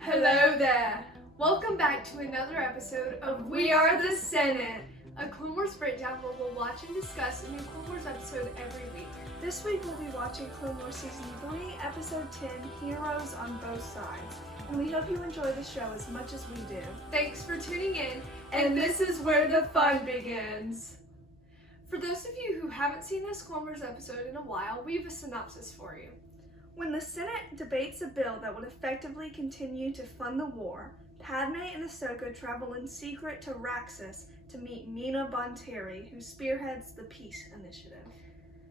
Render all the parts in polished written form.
Hello there! Welcome back to another episode of We Are the Senate, a Clone Wars breakdown where we'll watch and discuss a new Clone Wars episode every week. This week we'll be watching Clone Wars Season 3, Episode 10, Heroes on Both Sides. And we hope you enjoy the show as much as we do. Thanks for tuning in, and this is where the fun begins. For those of you who haven't seen this Clone Wars episode in a while, we have a synopsis for you. When the Senate debates a bill that would effectively continue to fund the war, Padme and Ahsoka travel in secret to Raxus to meet Mina Bonteri, who spearheads the Peace Initiative.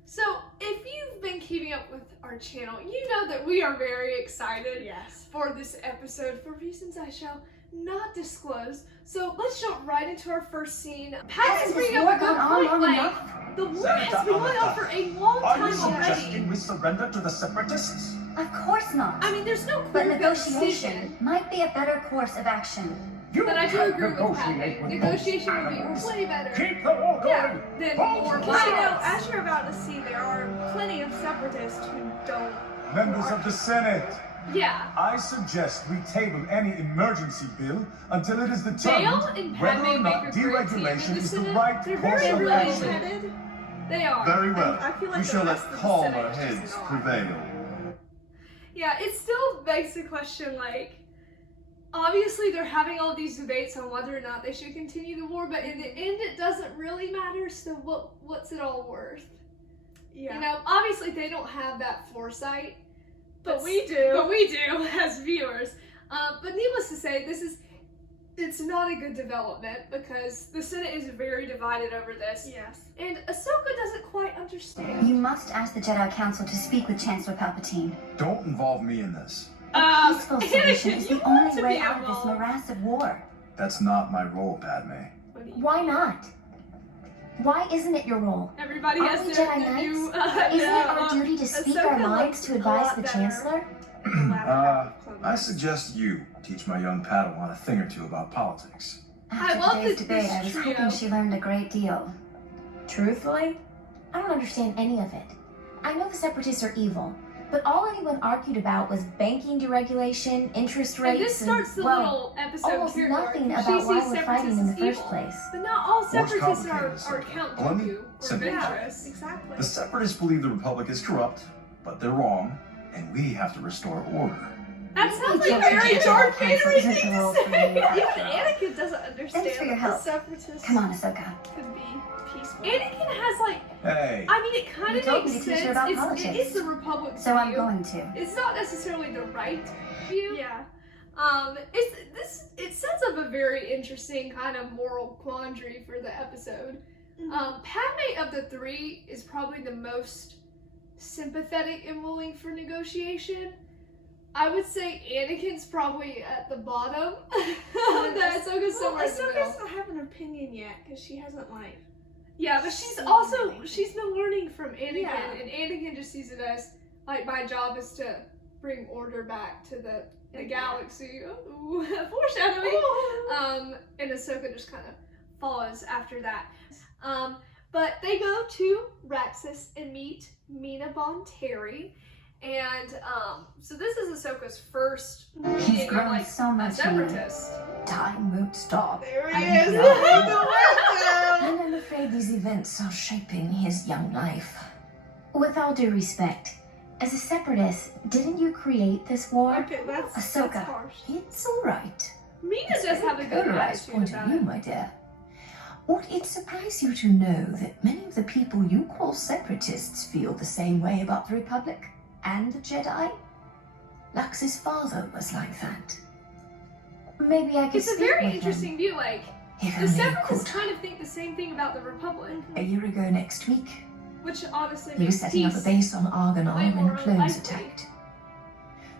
So, if you've been keeping up with our channel, you know that we are very excited for this episode for reasons I shall not disclose. So, let's jump right into our first scene. Padme's bringing up a good point, the war has been going on for a long time already. Are you already. suggesting we surrender to the Separatists? Of course not. I mean, there's no But clear negotiation decision. might be a better course of action. You But I do can't agree with Padme. negotiate with Negotiation those would be animals. way better. Keep the war going! Than Both more sides. Well, violence. as you're about to see, there are plenty of separatists who don't. Members of the Senate, Yeah. I suggest we table any emergency bill until it is determined Dale and whether Padme or make not a great team in deregulation the is the Senate. right They're course very of really action. headed. They are. Very well. I feel like We the shall let rest of the calmer Senate is just heads an odd. prevail. Yeah, it still begs the question, like, obviously they're having all these debates on whether or not they should continue the war, but in the end it doesn't really matter, so what's it all worth? Yeah. You know, obviously they don't have that foresight. But we do. But we do, as viewers. But needless to say, it's not a good development because the Senate is very divided over this. Yes. And Ahsoka doesn't quite understand. You must ask the Jedi Council to speak with Chancellor Palpatine. Don't involve me in this. A peaceful solution is you the want only to way be out of this involved. morass of war. That's not my role, Padme. What do you- Why not? Why isn't it your role? Everybody Aren't has we their Jedi new, Knights? Isn't it our duty to speak our Ahsoka minds looks to a advise lot the better. Chancellor? The latter half of Clone I Wars. suggest you teach my young Padawan a thing or two about politics. After love today's this debate, I was trio. hoping she learned a great deal. Truthfully, I don't understand any of it. I know the Separatists are evil, but all anyone argued about was banking deregulation, interest rates, And this starts the well, little episode almost here nothing where about she why sees we're separatists fighting in the as first evil. place. But not all What's separatists are complicated, Count Let me Dooku or simplify. Ventress. Exactly. The Separatists believe the Republic is corrupt, but they're wrong, and we have to restore order. That sounds You like can't very forget Darth Jedi Vader Council isn't thing the to role for say. you. Even Anakin doesn't understand Thanks for your that help. the separatists Come on, Ahsoka. could be peaceful. Anakin has like, Hey, I mean, it kind You of told makes me to teach her sense. about It politics. is the Republic's So I'm view. going to. It's not necessarily the right view. Yeah. It sets up a very interesting kind of moral quandary for the episode. Padme of the three is probably the most sympathetic and willing for negotiation. I would say Anakin's probably at the bottom. That Ahsoka's somewhere in the Ahsoka middle. doesn't have an opinion yet because she hasn't like. Yeah, but she's seen also anything. she's been learning from Anakin, Yeah. and Anakin just sees it as like my job is to bring order back to the galaxy. Ooh, foreshadowing. And Ahsoka just kind of follows after that. But they go to Raxus and meet Mina Bonteri, and so this is Ahsoka's first He's meeting of, grown like so a much in you. separatist. Time won't stop. There I he think is. we all The know. window. And I'm afraid these events are shaping his young life. With all due respect, as a separatist, didn't you create this war? Okay, that's Ahsoka. harsh. It's all right. Mina It's does very have a good polarized attitude point of about view, it. my dear. Would it surprise you to know that many of the people you call separatists feel the same way about the Republic and the Jedi? Lux's father was like that. Maybe I could It's a speak very with interesting him. view. Like If the only I separatists could. kind of think the same thing about the Republic, A year ago next week, which honestly he was makes setting up a peace base on Argonaut way more when clones unlikely. attacked.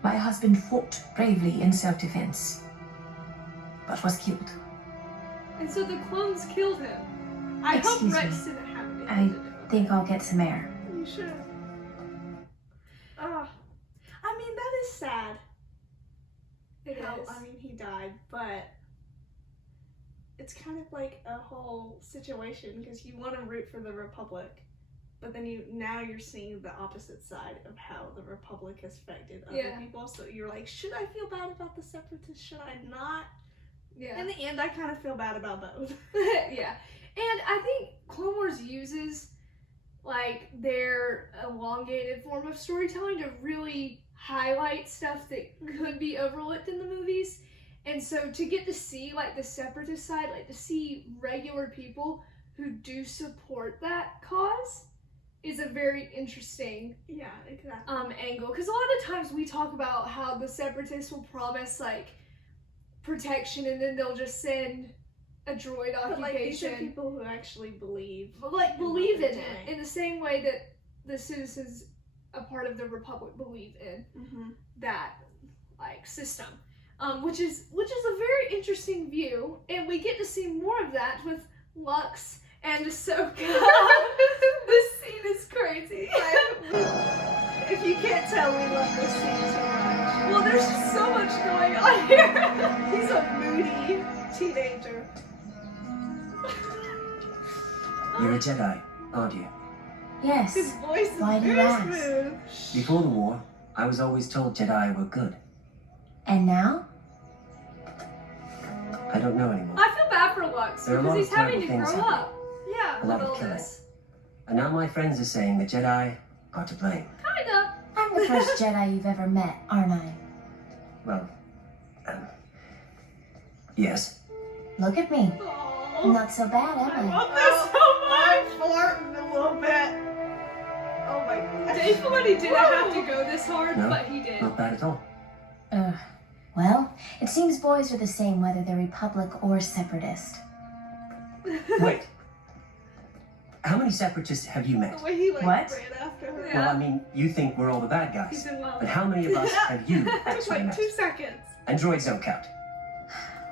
My husband fought bravely in self-defense, but was killed. And so the clones killed him. I hope Excuse Rex me. didn't have anything I to do with it. think I'll get some air. You should. I mean, that is sad. It how, is. I mean, he died, but it's kind of like a whole situation because you want to root for the Republic, but then now you're seeing the opposite side of how the Republic has affected other Yeah. people. So you're like, should I feel bad about the Separatists? Should I not? Yeah. In the end, I kind of feel bad about both. Yeah. And I think Clone Wars uses like their elongated form of storytelling to really highlight stuff that could be overlooked in the movies. And so to get to see like the Separatist side, like to see regular people who do support that cause is a very interesting Yeah, exactly. angle. Because a lot of times we talk about how the Separatists will promise like protection and then they'll just send a droid But like these are occupation. people who actually believe. But like in what believe they're in it doing. in the same way that the citizens, a part of the Republic, believe in Mm-hmm. that like system, which is a very interesting view, and we get to see more of that with Lux and Ahsoka. This scene is crazy. If you can't tell, we love this scene so much. Well, there's just so much going on here. He's a moody teenager. You're a Jedi, aren't you? Yes. His voice is Why do you very ask? smooth. Before the war, I was always told Jedi were good. And now? I don't know anymore. I feel bad for Lux There are a because lot he's of having to terrible grow things up. Yeah, A lot with of all killing. this. And now my friends are saying the Jedi are to blame. Kinda. I'm the first Jedi you've ever met, aren't I? Well, yes. Look at me. Aww. Not so bad, I am I? love this so much. I'm flirting a little bit. Oh my god. Dave Filoni didn't have to go this hard, No. but he did. Not bad at all. Well, it seems boys are the same whether they're Republic or Separatist. Wait. How many separatists have you met? The way he like What? ran after her. Yeah. Well, I mean, you think we're all the bad He's guys. in love. But how many of us have you Took actually like met? 2 seconds. Androids don't count.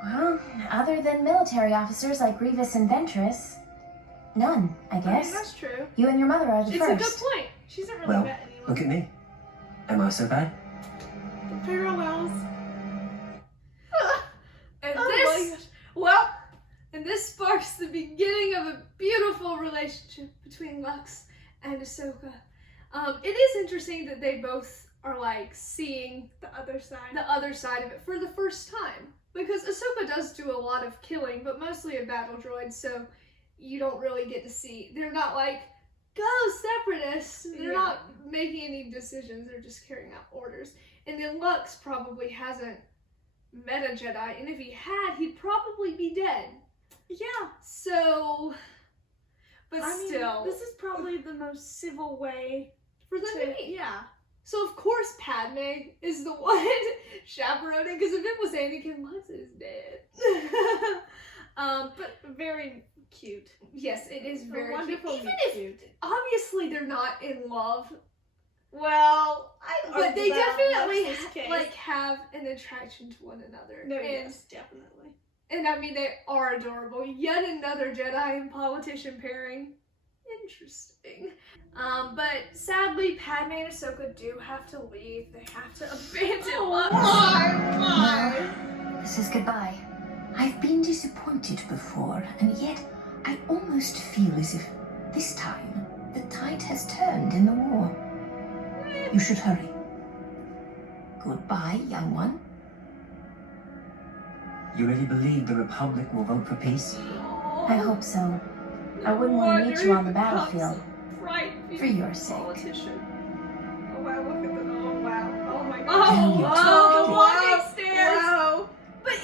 Well, other than military officers like Grievous and Ventress, none, I I mean, guess. that's true. You and your mother are the It's a first. good point. She hasn't really Well, met anyone. look at me. Am I so bad? The parallels. And Oh this, my gosh. well, and this sparks the beginning of a beautiful relationship between Lux and Ahsoka. It is interesting that they both are like seeing The other side. the other side of it for the first time. Because Ahsoka does do a lot of killing, but mostly a battle droid, so you don't really get to see. They're not like, go Separatists! They're Yeah. not making any decisions, they're just carrying out orders. And then Lux probably hasn't met a Jedi, and if he had, he'd probably be dead. Yeah. So, but I mean, still, this is probably the most civil way for them to to. meet. Yeah. So of course Padme is the one chaperoning, because if it was Anakin, Lux is dead. But very cute. Yes, it is very wonderful. cute. Even if cute. obviously they're not in love, Well, but they definitely case. like have an attraction to one another. No, and, yes, definitely. and I mean they are adorable. Yet another Jedi and politician pairing. Interesting. But sadly, Padme and Ahsoka do have to leave. They have to abandon Lux. Well, this is goodbye. I've been disappointed before, and yet I almost feel as if this time the tide has turned in the war. You should hurry. Goodbye, young one. You really believe the Republic will vote for peace? I hope so. I wouldn't want to meet you on the battlefield. Right. For your sake. Politician. Oh wow, look at the. Oh wow. Oh my Oh, god. whoa, the walking Wow. stairs. Wow. But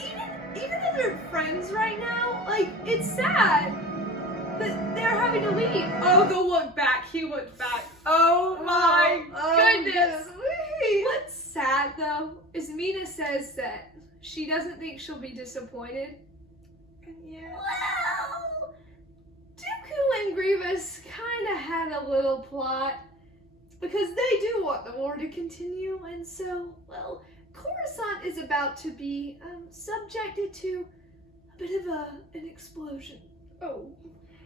even if they're friends right now, like, it's sad that they're having to leave. Oh, go look back. He looked back. Oh my goodness. What's sad though is Mina says that she doesn't think she'll be disappointed. Yeah. Well, Dooku and Grievous kind of had a little plot because they do want the war to continue, and so, well, Coruscant is about to be subjected to a bit of an explosion. Oh.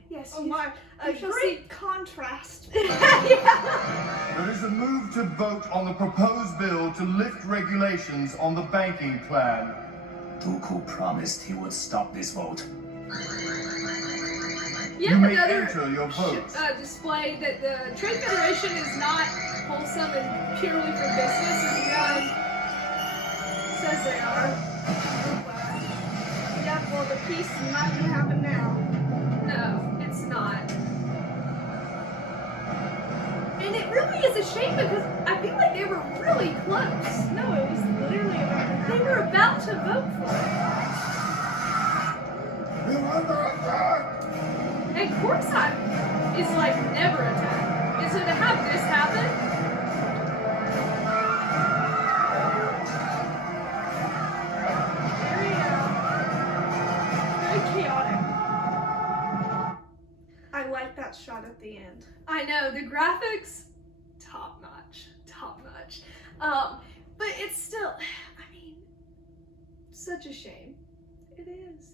Yes. Oh you- my. A you shall great contrast. Yeah. There is a move to vote on the proposed bill to lift regulations on the banking plan. Dooku promised he would stop this vote. Yet You may another enter your votes. display that the Trade Federation is not wholesome and purely for business, as one says they are. Yeah, well, the peace is not gonna happen now. No, it's not. And it really is a shame because I feel like they were really close. No, it was literally about to happen. They were about to vote for it. And Quarkside is like never attacked. And so to have this happen, very chaotic. I like that shot at the end. I know the graphics, top notch. But it's still, I mean, such a shame. It is.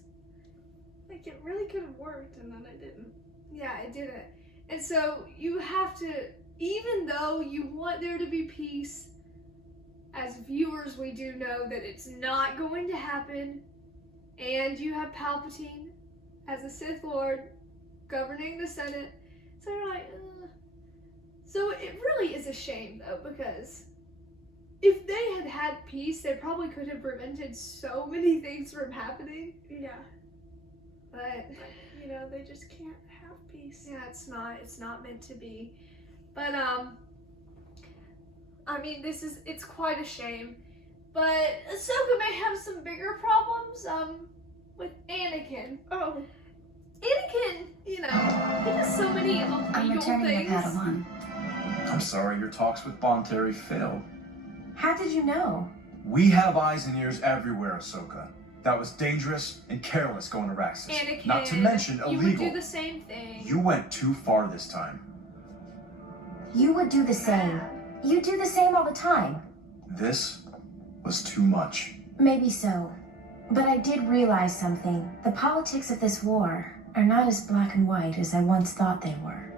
Like, it really could have worked, and then it didn't. Yeah, it didn't. And so you have to, even though you want there to be peace, as viewers, we do know that it's not going to happen. And you have Palpatine as a Sith Lord governing the Senate. So you're like, ugh. So it really is a shame, though, because if they had had peace, they probably could have prevented so many things from happening. Yeah. But You know, they just can't have peace. yeah, it's not meant to be. But I mean, it's quite a shame. But Ahsoka may have some bigger problems with Anakin. Oh. Anakin, you know, he does so many I'm illegal returning your things. Padawan. I'm sorry your talks with Bonteri failed. How did you know? We have eyes and ears everywhere, Ahsoka. That was dangerous and careless going to Raxus. Anakin, Not to mention you would illegal. do the same thing. You went too far this time. You would do the same. You do the same all the time. This was too much. Maybe so. But I did realize something. The politics of this war are not as black and white as I once thought they were.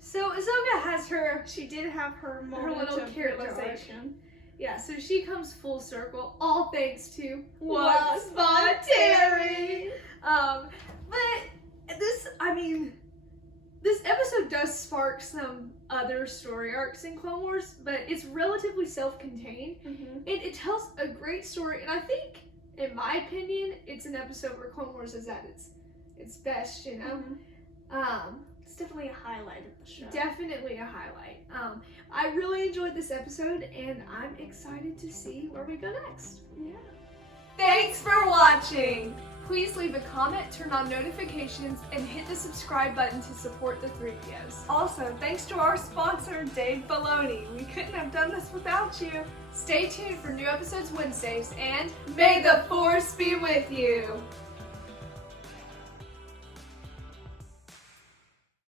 So Ahsoka has her, She did have her moment little of character arc. realization. yeah, so she comes full circle, all thanks to What's Bonteri. But this, I mean, this episode does spark some other story arcs in Clone Wars, but it's relatively self-contained. Mm-hmm. It tells a great story, and I think, in my opinion, it's an episode where Clone Wars is at its best, you know? It's definitely a highlight of the show. Definitely a highlight. I really enjoyed this episode, and I'm excited to see where we go next. Yeah. Thanks for watching! Please leave a comment, turn on notifications, and hit the subscribe button to support the Threepios. Also, thanks to our sponsor, Dave Baloney. We couldn't have done this without you. Stay tuned for new episodes Wednesdays, and may the Force be with you!